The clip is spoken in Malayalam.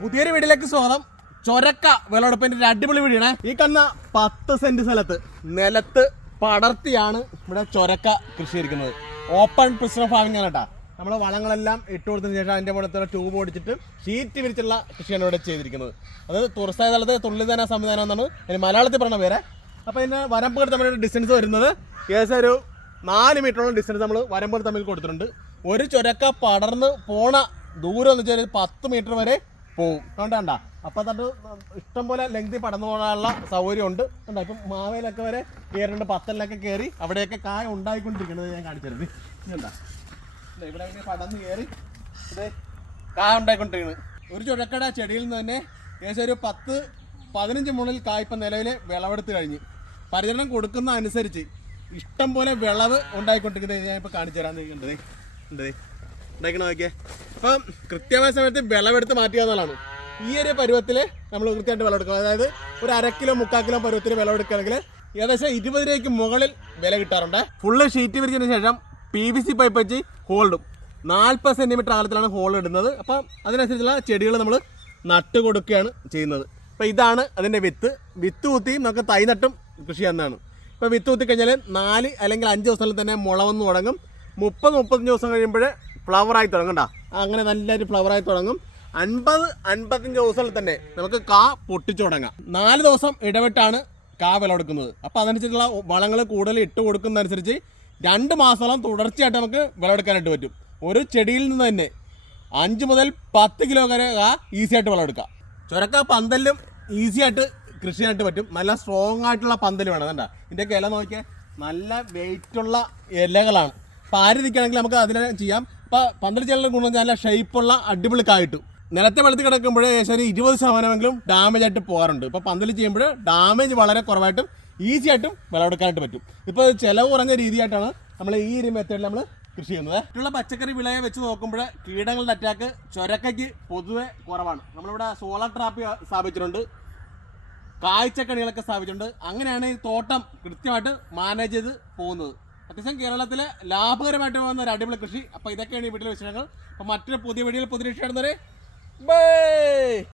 പുതിയൊരു വീടിലേക്ക് സ്വാഗതം. ചൊരക്ക വിളവെടുപ്പിന്റെ ഒരു അടിപൊളി വീടാണ്. ഈ കന്ന പത്ത് സെന്റ് സ്ഥലത്ത് നിലത്ത് പടർത്തിയാണ് ഇവിടെ ചൊരക്ക കൃഷി ചെയ്തിരിക്കുന്നത്. ഓപ്പൺ പ്രിസർവ് ഫാമിംഗ് ആണ് കേട്ടാ. നമ്മൾ വളങ്ങളെല്ലാം ഇട്ട് കൊടുത്തതിന് ശേഷം അതിന്റെ പുറത്തുള്ള ട്യൂബ് ഓടിച്ചിട്ട് ഷീറ്റ് വിരിച്ചുള്ള കൃഷിയാണ് ഇവിടെ ചെയ്തിരിക്കുന്നത്. അത് തുറസായ സ്ഥലത്ത് തുള്ളിതന സംവിധാനം എന്നാണ് അതിന് മലയാളത്തിൽ പറഞ്ഞ പേരെ. അപ്പോൾ ഇതിന് വരമ്പുകൾ തമ്മിലുള്ള ഡിസ്റ്റൻസ് വരുന്നത് ഏകദേശം ഒരു നാല് മീറ്ററോളം ഡിസ്റ്റൻസ് നമ്മൾ വരമ്പുകൾ തമ്മിൽ കൊടുത്തിട്ടുണ്ട്. ഒരു ചൊരക്ക പടർന്ന് പോണ ദൂരം എന്ന് വെച്ചാൽ പത്ത് മീറ്റർ വരെ പോവും. കണ്ട അപ്പൊ തട്ട് ഇഷ്ടം പോലെ ലെങ്തി പടന്നു പോകാനുള്ള സൗകര്യമുണ്ട്. കണ്ടോ ഇപ്പം മാവേലൊക്കെ വരെ കയറിണ്ട് പത്തലിലൊക്കെ കയറി അവിടെയൊക്കെ കായ ഉണ്ടായിക്കൊണ്ടിരിക്കുന്നത് ഞാൻ കാണിച്ചു തരുന്നത് ഇതുണ്ടാ ദേ ഇവിടെ പടന്ന് കയറി ഇത് കായ ഉണ്ടായിക്കൊണ്ടിരിക്കുന്നത് ഒരു ചുഴക്കട ചെടിയിൽ നിന്ന് തന്നെ ഏകദേശം ഒരു പത്ത് പതിനഞ്ച് മുണിൽ കായ്പ നിലവിൽ വിളവെടുത്ത് കഴിഞ്ഞ്. പരിചരണം കൊടുക്കുന്ന അനുസരിച്ച് ഇഷ്ടം പോലെ വിളവ് ഉണ്ടായിക്കൊണ്ടിരിക്കുന്നത് ഞാൻ ഇപ്പോൾ കാണിച്ചു തരാൻ കണ്ടത് ഉണ്ട് ഉണ്ടാക്കണ നോക്കിയേ? അപ്പം കൃത്യമായ സമയത്ത് വിളവെടുത്ത് മാറ്റുക എന്നുള്ളതാണ്. ഈ ഒരു പരുവത്തിൽ നമ്മൾ കൃത്യമായിട്ട് വിളവെടുക്കണം. അതായത് ഒരു അര കിലോ മുക്കാൽ കിലോ പരുവത്തിൽ വിളവെടുക്കുകയാണെങ്കിൽ ഏകദേശം ഇരുപത് രൂപയ്ക്ക് മുകളിൽ വില കിട്ടാറുണ്ട്. ഫുള്ള് ഷീറ്റ് വിരിച്ചതിന് ശേഷം പി വി സി പൈപ്പ് വെച്ച് ഹോൾഡും നാൽപ്പത് സെന്റിമീറ്റർ അകലത്തിലാണ് ഹോൾ ഇടുന്നത്. അപ്പം അതിനനുസരിച്ചുള്ള ചെടികൾ നമ്മൾ നട്ട് കൊടുക്കുകയാണ് ചെയ്യുന്നത്. അപ്പോൾ ഇതാണ് അതിന്റെ വിത്ത്. വിത്ത് കുത്തിയും നമുക്ക് തൈ നട്ടും കൃഷി ചെയ്യുന്നതാണ്. ഇപ്പോൾ വിത്ത് കുത്തി കഴിഞ്ഞാൽ നാല് അല്ലെങ്കിൽ അഞ്ച് ദിവസത്തിൽ തന്നെ മുള തുടങ്ങും. മുപ്പത് മുപ്പത്തഞ്ച് ദിവസം കഴിയുമ്പോൾ ഫ്ലവറായി തുടങ്ങണ്ട അങ്ങനെ നല്ലൊരു ആയി തുടങ്ങും. അൻപത് അൻപത്തഞ്ച് ദിവസത്തിൽ തന്നെ നമുക്ക് കാ പൊട്ടിച്ചു തുടങ്ങാം. നാല് ദിവസം ഇടവിട്ടാണ് കാ വിളവെടുക്കുന്നത്. അപ്പോൾ അതനുസരിച്ചുള്ള വളങ്ങൾ കൂടുതൽ ഇട്ട് കൊടുക്കുന്നതനുസരിച്ച് രണ്ട് മാസത്തോളം തുടർച്ചയായിട്ട് നമുക്ക് വിളവെടുക്കാനായിട്ട് പറ്റും. ഒരു ചെടിയിൽ നിന്ന് തന്നെ അഞ്ച് മുതൽ പത്ത് കിലോ വരെ കാ ഈസി ആയിട്ട് വിളവെടുക്കാം. ചുരക്ക പന്തലിലും ഈസി ആയിട്ട് കൃഷി ചെയ്യാനായിട്ട് പറ്റും. നല്ല സ്ട്രോങ് ആയിട്ടുള്ള പന്തൽ വേണം കണ്ട. ഇതിന്റെയൊക്കെ ഇല നോക്കിയാൽ നല്ല വെയിറ്റുള്ള ഇലകളാണ്. അപ്പോൾ ആര് നിൽക്കുകയാണെങ്കിൽ നമുക്ക് അതിനെ ചെയ്യാം. അപ്പോൾ പന്ത്രണ്ട് ചെല്ലിന് ഗുണം നല്ല ഷേപ്പുള്ള അടിപൊളി കായിട്ടു നിലത്തെ വെള്ളത്തിൽ കിടക്കുമ്പോൾ ഏകദേശം ഒരു ഇരുപത് ശതമാനമെങ്കിലും ഡാമേജ് ആയിട്ട് പോകാറുണ്ട്. ഇപ്പോൾ പന്തൽ ചെയ്യുമ്പോൾ ഡാമേജ് വളരെ കുറവായിട്ടും ഈസി ആയിട്ടും വിളവെടുക്കാനായിട്ട് പറ്റും. ഇപ്പോൾ ചിലവ് കുറഞ്ഞ രീതിയായിട്ടാണ് നമ്മൾ ഈ ഒരു മെത്തേഡിൽ നമ്മൾ കൃഷി ചെയ്യുന്നത്. മറ്റുള്ള പച്ചക്കറി വിളയെ വെച്ച് നോക്കുമ്പോൾ കീടങ്ങളുടെ അറ്റാക്ക് ചൊരക്കയ്ക്ക് പൊതുവെ കുറവാണ്. നമ്മളിവിടെ സോളാർ ട്രാപ്പ് സ്ഥാപിച്ചിട്ടുണ്ട്. കാഴ്ചക്കണികളൊക്കെ സ്ഥാപിച്ചിട്ടുണ്ട്. അങ്ങനെയാണ് ഈ തോട്ടം കൃത്യമായിട്ട് മാനേജ് ചെയ്ത് പോകുന്നത്. അത്യാവശ്യം കേരളത്തിലെ ലാഭകരമായിട്ട് പോകുന്ന ഒരു അടിപൊളി കൃഷി. അപ്പോൾ ഇതൊക്കെയാണ് ഈ വീട്ടിലെ വിശേഷങ്ങൾ. അപ്പോൾ മറ്റൊരു പുതിയ വീഡിയോയിൽ പുതിയ വിഷയം ബൈ!